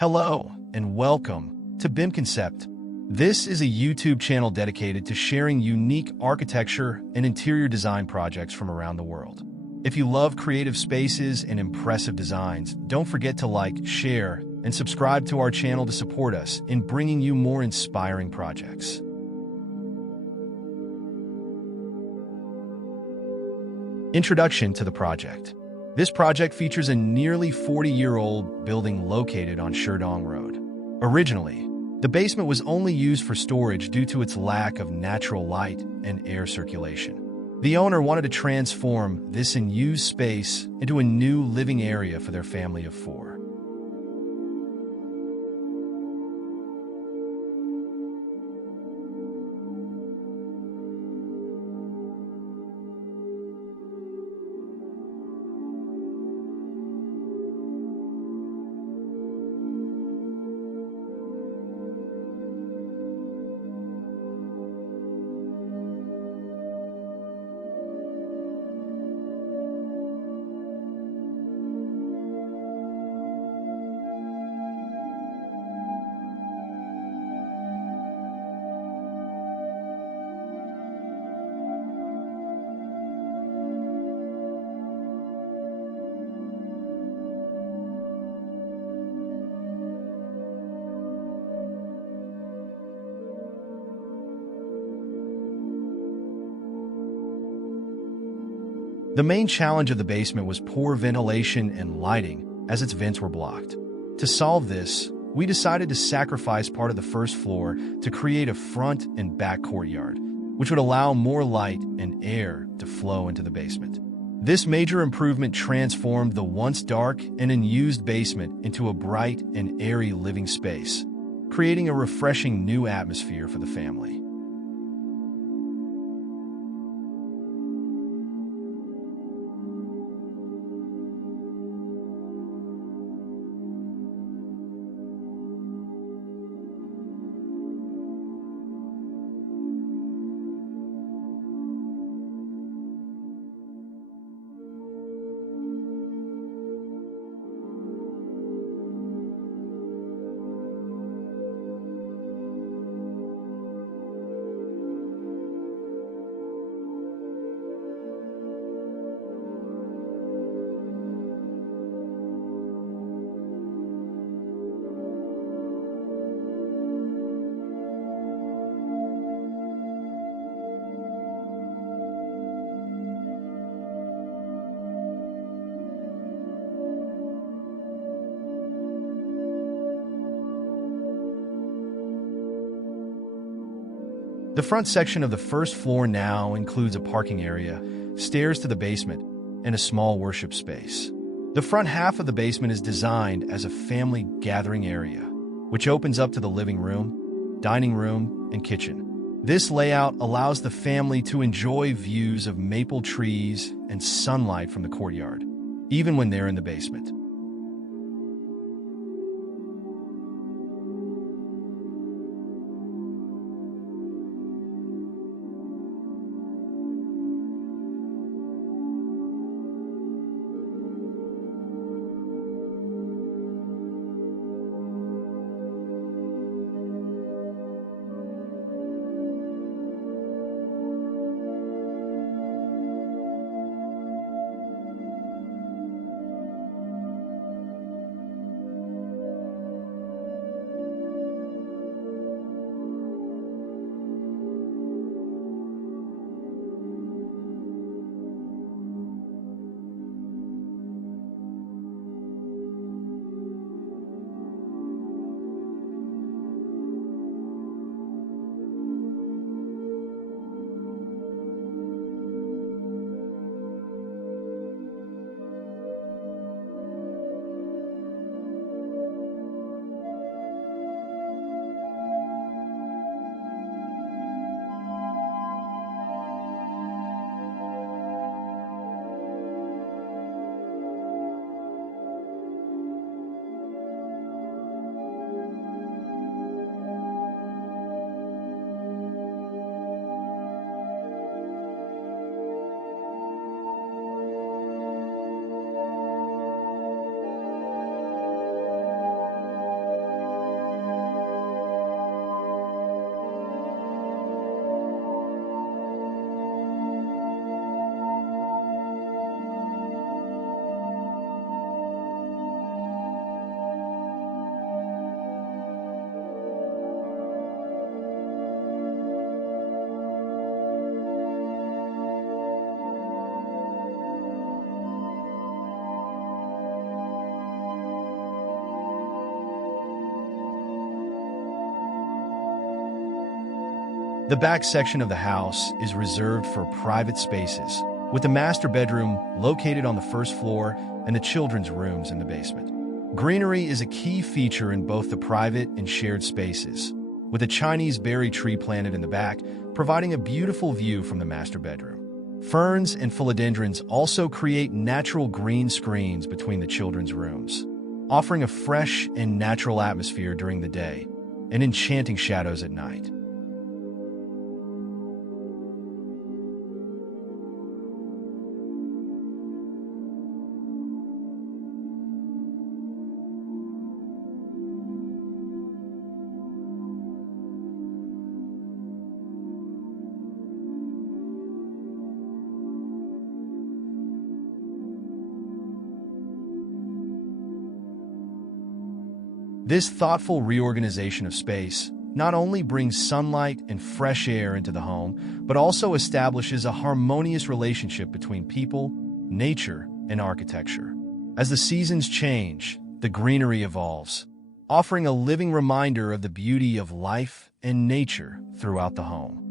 Hello, and welcome to BIM Concept. This is a YouTube channel dedicated to sharing unique architecture and interior design projects from around the world. If you love creative spaces and impressive designs, don't forget to like, share, and subscribe to our channel to support us in bringing you more inspiring projects. Introduction to the project. This project features a nearly 40-year-old building located on Shidong Road. Originally, the basement was only used for storage due to its lack of natural light and air circulation. The owner wanted to transform this unused space into a new living area for their family of four. The main challenge of the basement was poor ventilation and lighting, as its vents were blocked. To solve this, we decided to sacrifice part of the first floor to create a front and back courtyard, which would allow more light and air to flow into the basement. This major improvement transformed the once dark and unused basement into a bright and airy living space, creating a refreshing new atmosphere for the family. The front section of the first floor now includes a parking area, stairs to the basement, and a small worship space. The front half of the basement is designed as a family gathering area, which opens up to the living room, dining room, and kitchen. This layout allows the family to enjoy views of maple trees and sunlight from the courtyard, even when they're in the basement. The back section of the house is reserved for private spaces, with the master bedroom located on the first floor and the children's rooms in the basement. Greenery is a key feature in both the private and shared spaces, with a Chinese berry tree planted in the back, providing a beautiful view from the master bedroom. Ferns and philodendrons also create natural green screens between the children's rooms, offering a fresh and natural atmosphere during the day and enchanting shadows at night. This thoughtful reorganization of space not only brings sunlight and fresh air into the home, but also establishes a harmonious relationship between people, nature, and architecture. As the seasons change, the greenery evolves, offering a living reminder of the beauty of life and nature throughout the home.